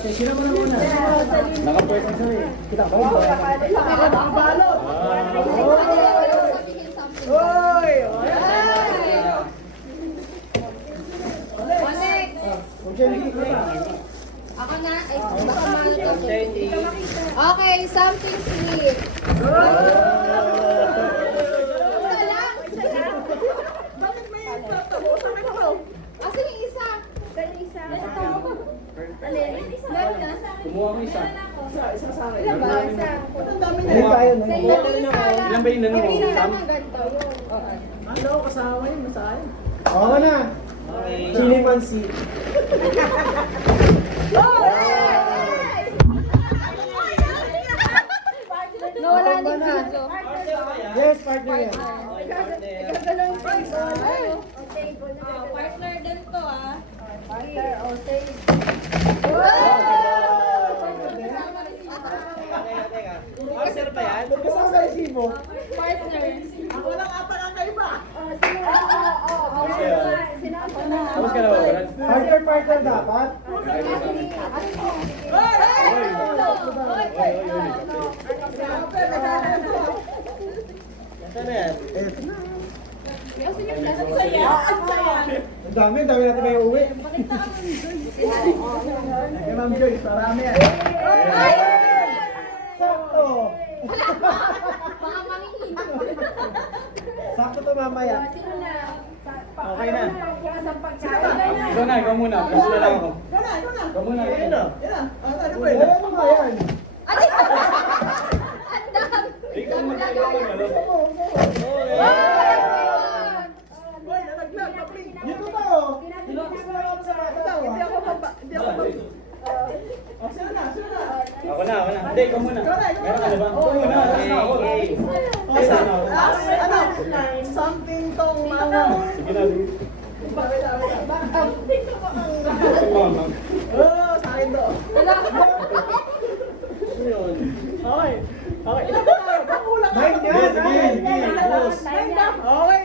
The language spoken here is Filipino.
Sino mo na muna? Naka-pwede siya eh. Kita ba? Nakabalo! Hoy! Ako na. Okay, something sweet. Bakit may tatabo? Sakit ko. Asan yung isa? Kumuha ko isa. Isa sa akin. Ilan ba? Isa. Ba't ang dami na Ayun yun? tayo. Sa inyo yung isa lang. Ilan ba yung nanong? Hindi Sam? naman ganito. Ano ko kasama yun? Masaya. Oo na. Chili pansi. Nawala na yung video. Yes, partner yan. Partner din to ah. Partner ba yan? Kasama sa resibo. Partner. Ako lang ata lang kayo ba? Tapos ka na ba? Partner dapat. Ito na yan. Ang dami natin may uuwi. Kay Ma'am Joyce, marami yan. Sakto! Mga mangingi. Sakto to mamaya. Okay na. Ikaw na, ikaw muna. Kasi na lang ako. Ikaw na, ikaw na. Ikaw muna. Ayun na. Yan na. Ano ba Ay, yun? ano nga yan? Ang dami. Ikaw mag-ikaw mag-ano. Hoy, nalaglag. Papling. Yung totoo. Tinapos na ako sa mga tao. Hindi ako Oh, sino na? Ako na. Hindi, ikaw muna. Ikaw na. Meron ka na ba? Ikaw muna. Last na ako. Last na ako. Ano? Something tong mga... Sige na, sige. Oh, sa akin to. Okay. Okay. Ilan ba tayo? Bakulang Nine yan, Sige, nine. sige. Nine ba? Okay.